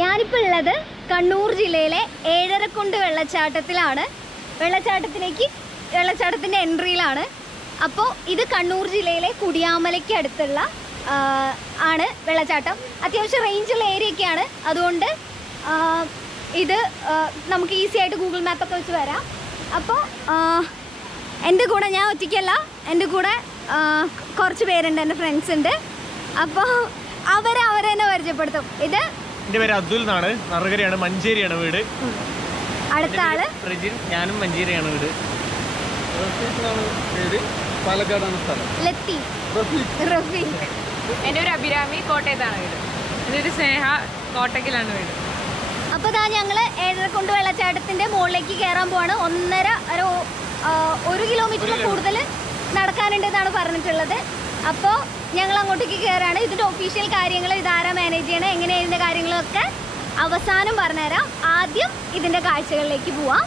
ഞാനിപ്പോൾ ഉള്ളത് കണ്ണൂർ ജില്ലയിലെ ഏഴരക്കുണ്ട് വെള്ളച്ചാട്ടത്തിലാണ്. വെള്ളച്ചാട്ടത്തിൻ്റെ എൻട്രിയിലാണ്. അപ്പോൾ ഇത് കണ്ണൂർ ജില്ലയിലെ കുടിയാമലയ്ക്ക് അടുത്തുള്ള ആണ് വെള്ളച്ചാട്ടം. അത്യാവശ്യം റേഞ്ചുള്ള ഏരിയയൊക്കെയാണ്. അതുകൊണ്ട് ഇത് നമുക്ക് ഈസി ആയിട്ട് ഗൂഗിൾ മാപ്പൊക്കെ വെച്ച് വരാം. അപ്പോൾ എൻ്റെ കൂടെ ഞാൻ ഒറ്റയ്ക്കല്ല, എൻ്റെ കൂടെ കുറച്ച് പേരുണ്ട്, എൻ്റെ ഫ്രണ്ട്സ് ഉണ്ട്. അപ്പോൾ അവരെ തന്നെ പരിചയപ്പെടുത്തും. ഇത് എൻ്റെ പേര് അബ്ദുൽ എന്നാണ്, നറുകരയാണ്, മഞ്ചേരിയാണ് വീട്. അടുത്ത ആള് റിജിൻ, ഞാനും മഞ്ചേരിയാണ് വീട്. പാലക്കാടാണ് സ്ഥലം. റഫീഖ്. എൻ്റെ ഒരു അഭിരാമി, കോട്ടയത്താണ് വീട്. എൻ്റെ ഒരു സ്നേഹ, കോട്ടയ്ക്കിലാണ് വീട്. അപ്പോൾ ഇതാ ഞങ്ങൾ ഏഴരക്കുണ്ട് വെള്ളച്ചാട്ടത്തിൻ്റെ മുകളിലേക്ക് കയറാൻ പോവാണ്. 1 കിലോമീറ്ററിൽ കൂടുതൽ നടക്കാനുണ്ടെന്നാണ് പറഞ്ഞിട്ടുള്ളത്. അപ്പോൾ ഞങ്ങൾ അങ്ങോട്ടേക്ക് കയറാണ്. ഇതിൻ്റെ ഒഫീഷ്യൽ കാര്യങ്ങൾ, ഇതാരാ മാനേജ് ചെയ്യണം, എങ്ങനെയാണ് ഇതിൻ്റെ കാര്യങ്ങളൊക്കെ അവസാനം പറഞ്ഞുതരാം. ആദ്യം ഇതിൻ്റെ കാഴ്ചകളിലേക്ക് പോവാം.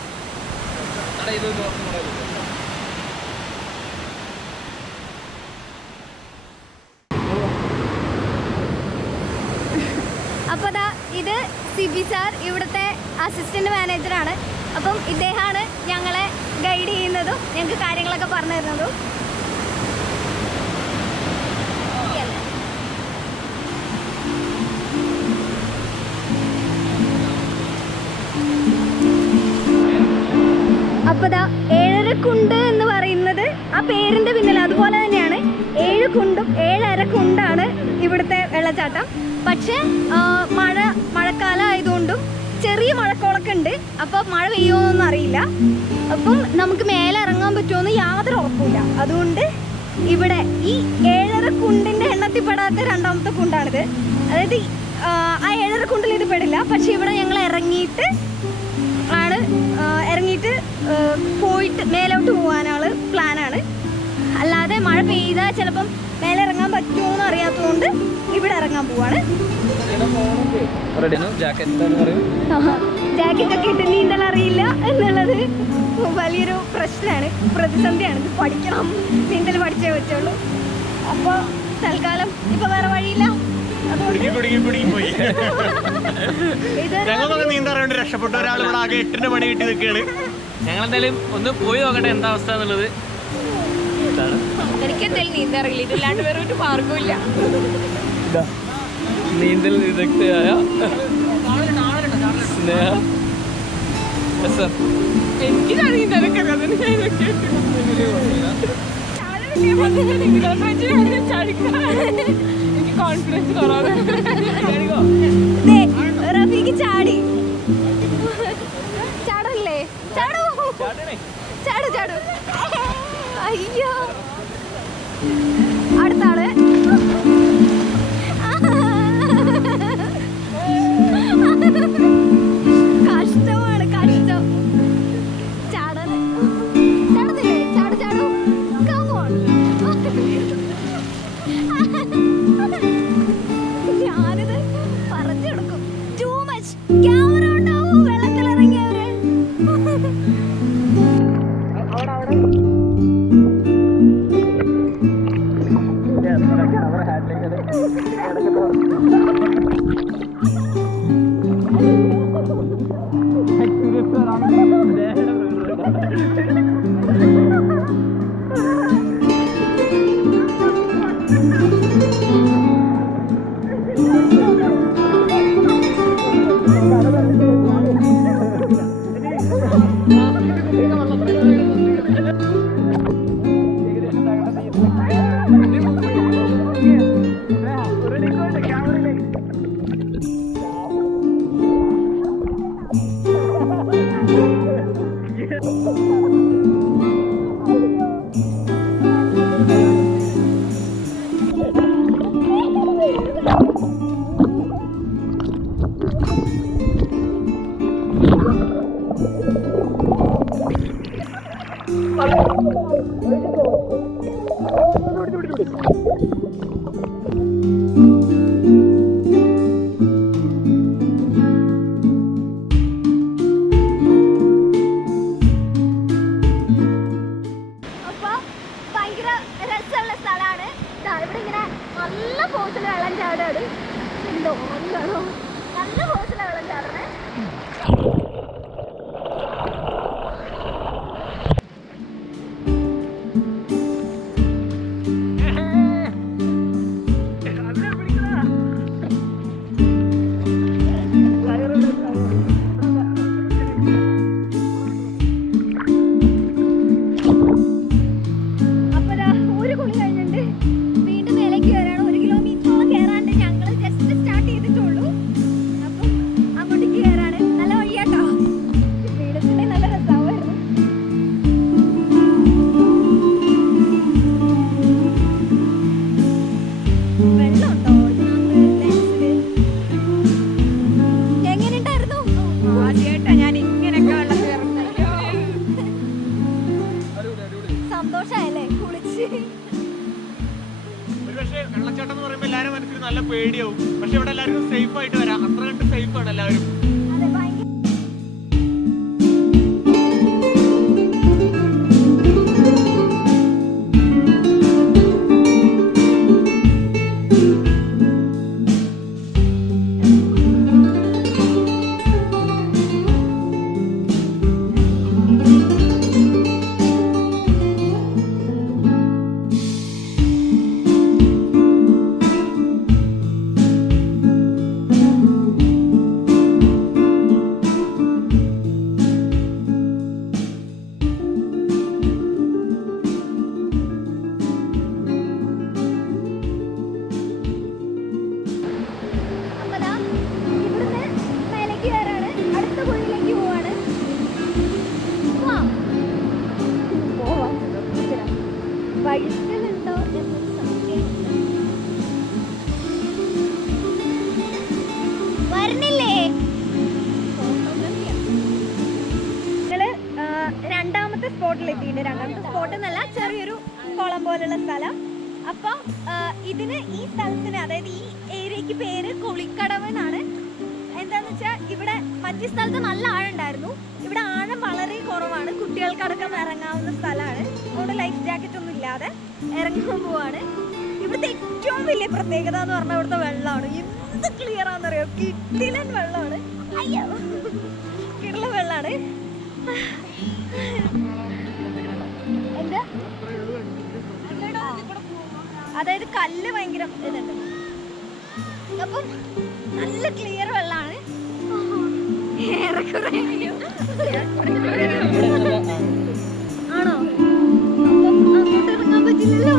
അപ്പോൾ ഇത് സിബി സാർ, ഇവിടുത്തെ അസിസ്റ്റൻറ്റ് മാനേജറാണ്. അപ്പം ഇദ്ദേഹമാണ് ഞങ്ങളെ ഗൈഡ് ചെയ്യുന്നതും ഞങ്ങൾക്ക് കാര്യങ്ങളൊക്കെ പറഞ്ഞു തരുന്നതും. അപ്പോൾ ഏഴരക്കുണ്ട് എന്ന് പറയുന്നത് ആ പേരിൻ്റെ പിന്നിൽ അതുപോലെ തന്നെയാണ്. 7 കുണ്ടും 7 കുണ്ടാണ് ഇവിടുത്തെ വെള്ളച്ചാട്ടം. പക്ഷേ മഴക്കാലം ആയതുകൊണ്ടും ചെറിയ മഴക്കോളൊക്കെ ഉണ്ട്. അപ്പോൾ മഴ പെയ്യുമോന്നൊന്നും അറിയില്ല. അപ്പം നമുക്ക് മേലെ ഇറങ്ങാൻ പറ്റുമോയെന്ന് യാതൊരു ഉറപ്പില്ല. അതുകൊണ്ട് ഇവിടെ ഈ 7 കുണ്ടിൻ്റെ എണ്ണത്തിൽപ്പെടാത്ത രണ്ടാമത്തെ കുണ്ടാണിത്. അതായത് ആ 7 കുണ്ടിൽ ഇത് പെടില്ല. പക്ഷെ ഇവിടെ ഞങ്ങൾ ഇറങ്ങിയിട്ട് പോയിട്ട് മേലോട്ട് പോകാനാണ് പ്ലാനാണ്. അല്ലാതെ മഴ പെയ്താൽ ചിലപ്പം മേലെ ഇറങ്ങാൻ പറ്റുമോ എന്ന് അറിയാത്തതുകൊണ്ട് ഇവിടെ ഇറങ്ങാൻ പോവാണ്. ജാക്കറ്റൊക്കെ ഇട്ട് നീന്തൽ അറിയില്ല എന്നുള്ളത് വലിയൊരു പ്രശ്നമാണ്, പ്രതിസന്ധിയാണ്. ഇത് പഠിക്കണം, നീന്തൽ പഠിച്ചേ പറ്റുള്ളൂ. അപ്പോൾ തൽക്കാലം ഇപ്പോൾ വേറെ വഴിയില്ല. നീന്താറുണ്ട്, രക്ഷപ്പെട്ട ഒരാൾ ഇവിടെ ആകെ 8ന്റെ പണി കിട്ടി നിൽക്കുകയാണ്. ഞങ്ങൾ എന്തായാലും ഒന്ന് പോയി നോക്കട്ടെ എന്താ അവസ്ഥ എന്നുള്ളത്. എനിക്ക് എന്തായാലും നീന്താറില്ല, ഇതില്ലാണ്ട് വേറെ ഒരു മാർഗമില്ല. നീന്തൽ വിദഗ്ധയായ സ്നേഹ, എനിക്ക് നീന്താനൊക്കെ എനിക്ക് കോൺഫിഡൻസ് കുറവാണ്. റഫീഖ് ചാടി ചാടല്ലേ? ചാടൂ ചാടു ചാടു. അയ്യോ, അടുത്ത ആള്. കഷ്ടമാണ്, കഷ്ടം. ചാടുന്നില്ലേ? ചാടു ചാടു. കമോൺ. ഞാനിത് പറഞ്ഞെടുക്കും. ടൂ മച്ച് ക്യാമറ ഉണ്ടാവും വെള്ളത്തിലിറങ്ങിയവര്. നല്ല ഫോഴ്സിലാണ് വെള്ളം ചാടണേ. വെള്ളച്ചാട്ടം എന്ന് പറയുമ്പോൾ എല്ലാവരും മനസ്സിൽ നല്ല പേടിയാവും. പക്ഷെ ഇവിടെ എല്ലാവർക്കും സേഫ് ആയിട്ട് വരാം. അത്ര കണ്ട് സേഫ് ആണ് എല്ലാവരും. രണ്ടാമത്തെ സ്പോട്ടിലെത്തിയിട്ടുണ്ട്. രണ്ടാമത്തെ സ്പോട്ട് എന്നല്ല, ചെറിയൊരു കുളം പോലുള്ള സ്ഥലം. അപ്പം ഇതിന് ഈ സ്ഥലത്തിന്, അതായത് ഈ ഏരിയക്ക് പേര് കുളിക്കടവ് എന്നാണ്. എന്താന്ന് വെച്ചാൽ ഇവിടെ മറ്റു സ്ഥലത്ത് നല്ല ആഴുണ്ടായിരുന്നു, ഇവിടെ ആഴം വളരെ കുറവാണ്. കുട്ടികൾക്കടക്കം ഇറങ്ങാവുന്ന സ്ഥലമാണ്. അവിടെ ലൈഫ് ജാക്കറ്റ് ഒന്നും ഇല്ലാതെ ഇറങ്ങാൻ പോവാണ്. ഇവിടുത്തെ ഏറ്റവും വലിയ പ്രത്യേകത എന്ന് പറഞ്ഞാൽ ഇവിടുത്തെ വെള്ളമാണ്. എന്ത് ക്ലിയർ ആണെന്നറിയോ, കിട്ടിലൻ വെള്ളമാണ്. അയ്യോ, കിടല വെള്ളമാണ്. എന്താ അതായത് കല്ല് ഭയങ്കര ഇതുണ്ട്. അപ്പം നല്ല ക്ലിയർ വെള്ളമാണ്. ആണോ? അപ്പം അങ്ങോട്ട് ഇറങ്ങാൻ പറ്റില്ലല്ലോ.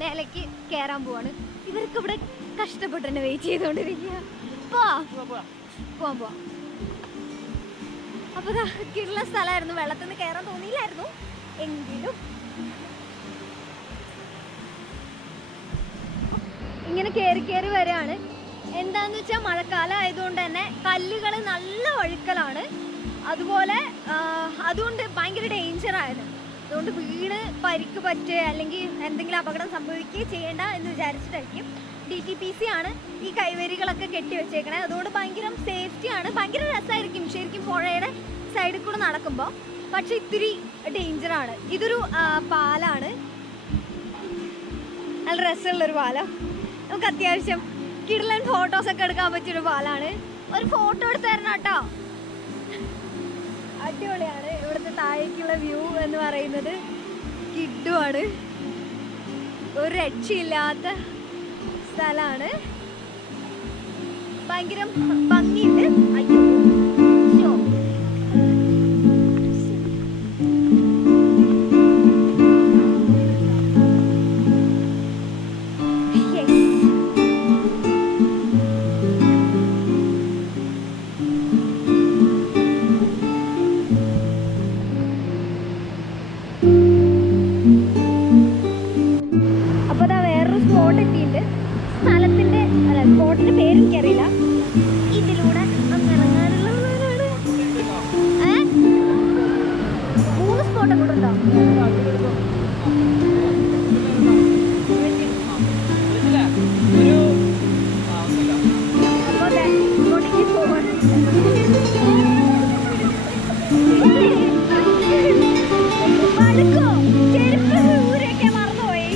മേലേക്ക് കയറാൻ പോവാണ്. ഇവർക്ക് ഇവിടെ കഷ്ടപ്പെട്ട് തന്നെ വെയിറ്റ് ചെയ്തോണ്ടിരിക്കുക. പോവാം. അപ്പൊ കിട്ടുള്ള സ്ഥലമായിരുന്നു. വെള്ളത്തിൽ നിന്ന് കയറാൻ തോന്നിയില്ലായിരുന്നു, എങ്കിലും ഇങ്ങനെ കയറി വരികയാണ്. എന്താന്ന് വെച്ചാൽ മഴക്കാലം ആയതുകൊണ്ട് തന്നെ കല്ലുകൾ നല്ല ഒഴുക്കലാണ്. അതുപോലെ അതുകൊണ്ട് ഭയങ്കര ഡേഞ്ചർ ആയത്. അതുകൊണ്ട് വീണ് പരിക്ക് പറ്റുക അല്ലെങ്കിൽ എന്തെങ്കിലും അപകടം സംഭവിക്കുകയോ ചെയ്യേണ്ട എന്ന് വിചാരിച്ചിട്ടായിരിക്കും DTPC ആണ് ഈ കൈവരികളൊക്കെ കെട്ടി വെച്ചേക്കണേ. അതുകൊണ്ട് ഭയങ്കര സേഫ്റ്റിയാണ്, ഭയങ്കര രസമായിരിക്കും ശരിക്കും പുഴയുടെ സൈഡിൽ കൂടെ നടക്കുമ്പോൾ. പക്ഷെ ഇത്തിരി ഡേഞ്ചറാണ്. ഇതൊരു പാലാണ്, നല്ല രസമുള്ളൊരു പാലം. നമുക്ക് അത്യാവശ്യം കിടലൻ ഫോട്ടോസൊക്കെ എടുക്കാൻ പറ്റിയൊരു പാലാണ്. ഒരു ഫോട്ടോ എടുത്ത് തരണം കേട്ടോ. അടിപൊളിയാണ്. ഇവിടുത്തെ താഴേക്കുള്ള വ്യൂ എന്ന് പറയുന്നത് കിഡുമാണ്, ഒരു രക്ഷയില്ലാത്ത സ്ഥലമാണ്. ഭയങ്കര ഭംഗിയുണ്ട്. അയ്യോ സ്പോട്ടിന്റെ പേര് എനിക്കറിയില്ല. ഇതിലൂടെ അങ്ങ് ഇറങ്ങാനുള്ളതാണ്. 3 സ്പോട്ട് കൂടെ ഉണ്ടോ? അപ്പൊ ഇങ്ങോട്ടേക്ക് പോവാൻ പതുക്കോ ചെരുപ്പ് ഊരൊക്കെ മറന്നുപോയി.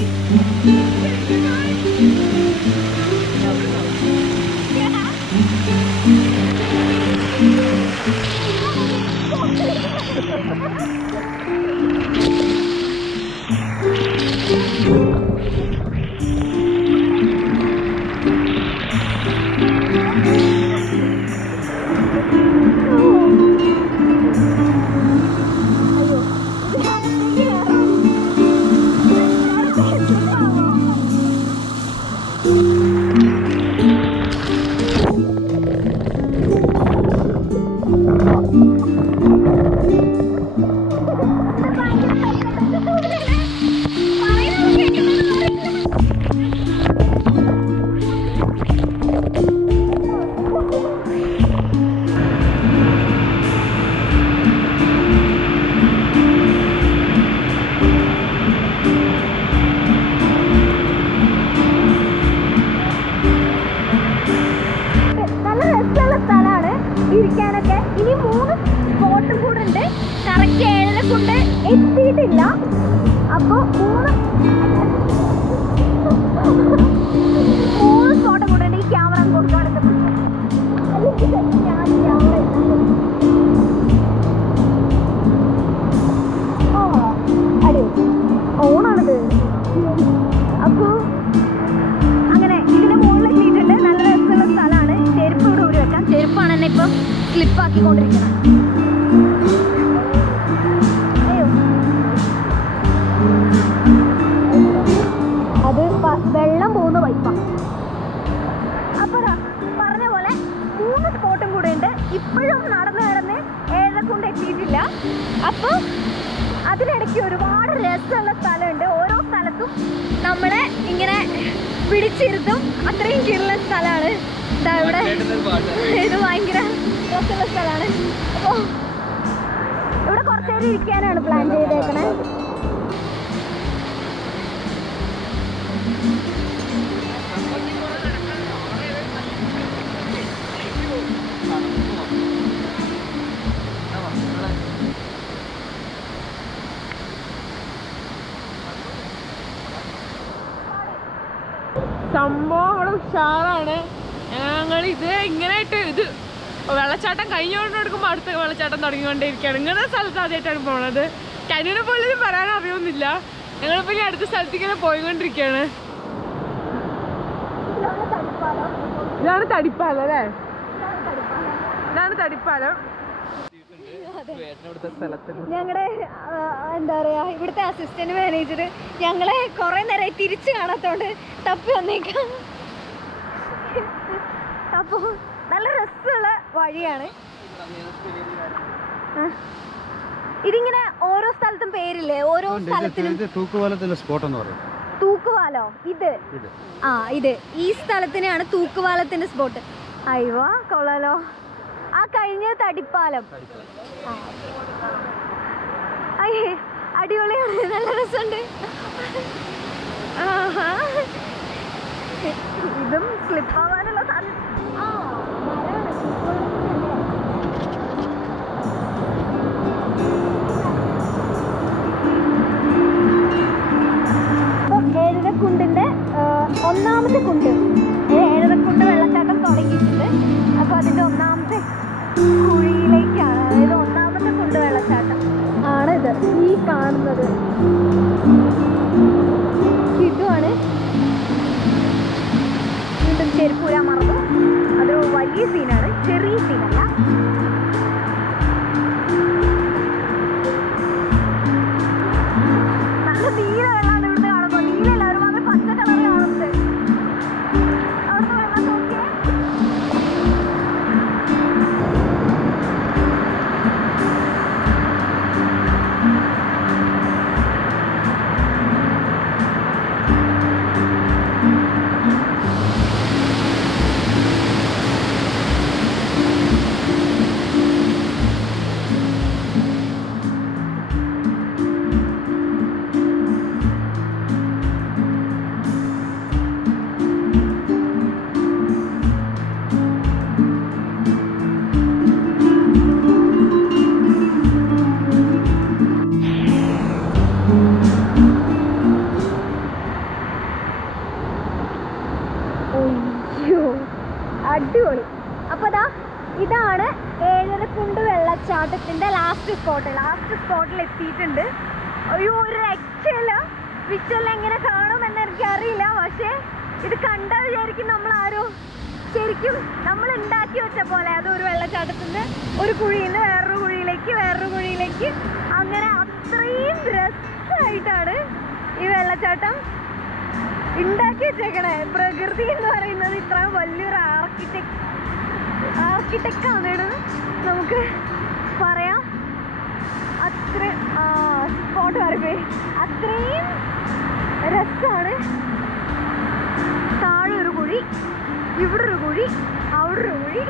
ഇരിക്കാനൊക്കെ ഇനി 3 സ്പോട്ടും കൂടെ ഉണ്ട്. കറക്റ്റ് ഏഴരക്കുണ്ട് എത്തിയിട്ടില്ല. അപ്പോൾ 3 സ്പോട്ടും കൂടെ ഉണ്ട്. ഈ ക്യാമറ കൊടുക്കാനൊക്കെ ഞാൻ ക്യാമറ അടിപൊളി ഓണാണിത്. അപ്പോൾ അങ്ങനെ ഇതിന് മുകളിൽ എത്തിയിട്ടുണ്ട്. നല്ല രസമുള്ള സ്ഥലമാണ്. ചെരുപ്പ് ഇവിടെ ഊരി വെക്കാം. ചെരുപ്പാണ് എന്നെ ഇപ്പം സ്ലിപ്പാക്കിക്കൊണ്ടിരിക്കുന്നത്. അയ്യോ, അത് വെള്ളം പോകുന്ന പൈപ്പാണ്. അപ്പോൾ പറഞ്ഞ പോലെ 3 സ്പോട്ടും കൂടെ ഉണ്ട്. ഇപ്പോഴും നടന്ന് ഏഴരക്കുണ്ട് എത്തിയിട്ടില്ല. അപ്പോൾ അതിനിടയ്ക്ക് ഒരുപാട് രസമുള്ള സ്ഥലമുണ്ട്. ഓരോ സ്ഥലത്തും നമ്മളെ ഇങ്ങനെ പിടിച്ചിരുത്തും. അത്രയും കീഴുള്ള സ്ഥലമാണ് ഇവിടെ. ഇത് ഭയങ്കര രസമുള്ള സ്ഥലമാണ്. അപ്പോൾ ഇവിടെ കുറച്ച് നേരം ഇരിക്കാനാണ് പ്ലാൻ ചെയ്തേക്കണേ. സംഭവം ഇവിടെ ഉഷാറാണ്. ഞങ്ങൾ ഇത് ഇങ്ങനെയായിട്ട് ഇത് വെള്ളച്ചാട്ടം കഴിഞ്ഞുകൊണ്ട് എടുക്കുമ്പോൾ അടുത്ത വെള്ളച്ചാട്ടം തുടങ്ങിക്കൊണ്ടിരിക്കുകയാണ്. ഇങ്ങനത്തെ സ്ഥലത്ത് ആദ്യമായിട്ടാണ് പോണത്. കന്നൂരെ പോലും ഇത് പറയാൻ അറിയൊന്നുമില്ല. ഞങ്ങളിപ്പോൾ ഇനി അടുത്ത സ്ഥലത്ത് ഇങ്ങനെ പോയിക്കൊണ്ടിരിക്കുകയാണ്. ഇതാണ് തടിപ്പാലം അല്ലേ? ഇതാണ് തടിപ്പാലം. ഞങ്ങളുടെ എന്താ പറയാ, ഇവിടുത്തെ അസിസ്റ്റന്റ് മാനേജർ ഞങ്ങളെ കുറെ നേരമായി തിരിച്ചു കാണാത്തോണ്ട് തപ്പി വന്നേക്കാം. അപ്പൊ നല്ല രസമുള്ള വഴിയാണ്. ഇതിങ്ങനെ ഓരോ സ്ഥലത്തും പേരില്ലേ? ഓരോ സ്ഥലത്തിനും തൂക്കുപാലത്തിന്റെ സ്പോട്ട് എന്ന് പറയും. തൂക്കുപാലോ? ഇത് ഇത് ഈ സ്ഥലത്തിനാണ് തൂക്കുപാലത്തിന്റെ സ്പോട്ട്. അയ്യോ കൊള്ളാലോ. ആ കഴിഞ്ഞ തടിപ്പാലം അടിപൊളിയാണ്, നല്ല രസമുണ്ട്. ആഹാ, ഇതും സ്ലിപ്പാവാനുള്ള സാധ്യത. ആ ഏഴരക്കുണ്ടിന്റെ ഒന്നാമത്തെ കുണ്ട്, ഏഴരക്കുണ്ട് വെള്ളച്ചാട്ടം തുടങ്ങിയിട്ടുണ്ട്. അപ്പോൾ അതിന്റെ ഒന്നാമത്തെ കുഴിയിലേക്കാണ്, അതായത് ഒന്നാമത്തെ കുണ്ട് വെള്ളച്ചാട്ടം ആണിത് ഈ കാണുന്നത്. ഇതുമാണ്. വീണ്ടും ചെരുപ്പൂരാ മറന്നു. അതൊരു വലിയ സീനാണ്, ചെറിയ സീനല്ല. നല്ല നീല വെള്ളമാണ് ഇവിടുന്ന് കാണുമ്പോൾ. നീലല്ല, ഒരുപാട് പച്ച കളർ കാണുന്നത്. അവിടുത്തെ വെള്ളം നോക്കിയേ. അടിപൊളി. അപ്പോൾ ഇതാണ് ഏഴരക്കുണ്ട് വെള്ളച്ചാട്ടത്തിന്റെ ലാസ്റ്റ് സ്പോട്ടിൽ എത്തിയിട്ടുണ്ട്. അയ്യോ, ഒരു രക്ഷയില്ല. വിഷ്വൽ എങ്ങനെ കാണുമെന്ന് എനിക്കറിയില്ല, പക്ഷേ ഇത് കണ്ടാൽ വിചാരിക്കും ശരിക്കും നമ്മൾ ഉണ്ടാക്കി വെച്ച പോലെ. അത് ഒരു വെള്ളച്ചാട്ടത്തിന്റെ ഒരു കുഴിയിൽ നിന്ന് വേറൊരു കുഴിയിലേക്ക് അങ്ങനെ അത്രയും രസമായിട്ടാണ് ഈ വെള്ളച്ചാട്ടം ഉണ്ടാക്കി വെച്ചേക്കണേ. പ്രകൃതി എന്ന് പറയുന്നത് ഇത്ര വലിയൊരു ആർക്കിടെക്റ്റാണ് നമുക്ക് പറയാം. സ്പോട്ട് പറയുമ്പോൾ അത്രയും രസമാണ്. താഴെ ഒരു കുഴി, ഇവിടെ ഒരു കുഴി, അവിടെ ഒരു കുഴി.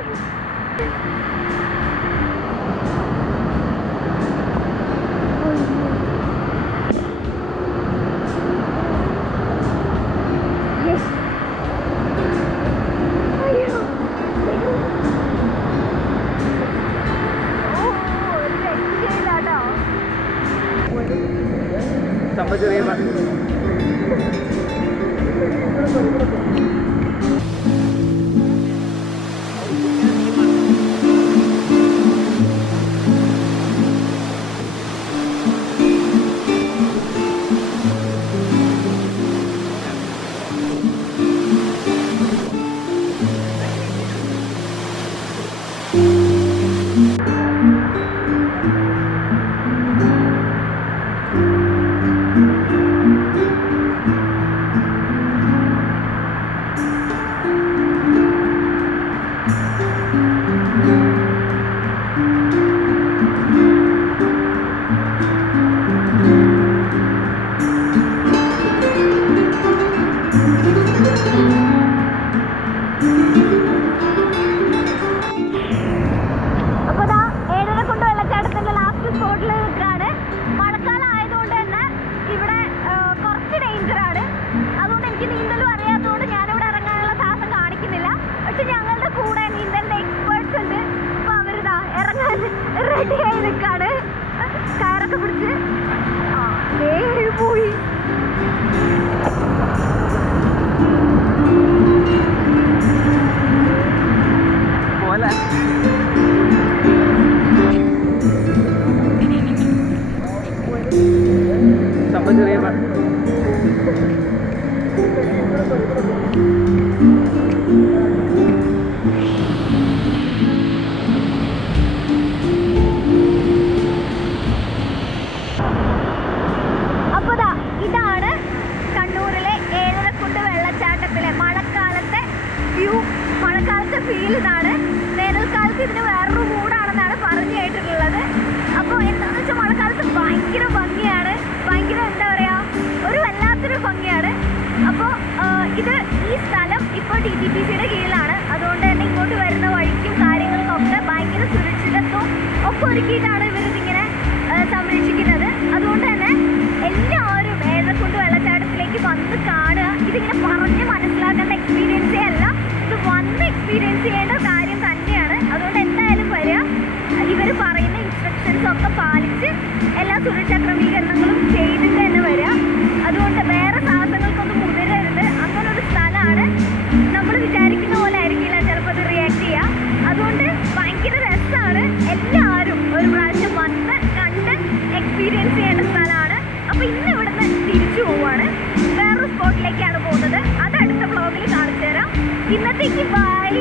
സംരക്ഷിക്കുന്നത്. അതുകൊണ്ട് തന്നെ എല്ലാവരും ഏഴരക്കുണ്ട് വെള്ളച്ചാട്ടത്തിലേക്ക് വന്ന് കാണുക. ഇതിങ്ങനെ പറഞ്ഞ് മനസ്സിലാക്കേണ്ട എക്സ്പീരിയൻസേ അല്ല, ഇത് വന്ന് എക്സ്പീരിയൻസ് ചെയ്യേണ്ട കാര്യം തന്നെയാണ്. അതുകൊണ്ട് എന്തായാലും വരിക. ഇവർ പറയുന്ന ഇൻസ്ട്രക്ഷൻസ് ഒക്കെ പാലിച്ച് എല്ലാ സുരക്ഷാ ക്രമീകരണങ്ങളും ചെയ്തിട്ട് തന്നെ വരിക. അതുകൊണ്ട് വേറെ സാഹസങ്ങൾക്കൊന്നും മുതിരരുത്. അങ്ങനൊരു സ്ഥലമാണ്. നമ്മൾ വിചാരിക്കുന്ന പോലെ ആയിരിക്കില്ല ചിലപ്പോൾ അത് റിയാക്ട് ചെയ്യുക. അതുകൊണ്ട് ഭയങ്കര രസമാണ്. എല്ലാവരും ഒരു പ്രാവശ്യം വന്ന് കണ്ട് എക്സ്പീരിയൻസ് ചെയ്യേണ്ട സ്ഥലമാണ്. അപ്പോൾ ഇന്ന് ഇവിടുന്ന് തിരിച്ചു പോവുകയാണ്. വേറൊരു സ്പോട്ടിലേക്കാണ് പോകുന്നത്. അത് അടുത്ത വ്ളോഗിൽ കാണിച്ചു തരാം. ഇന്നത്തേക്ക് ബൈ.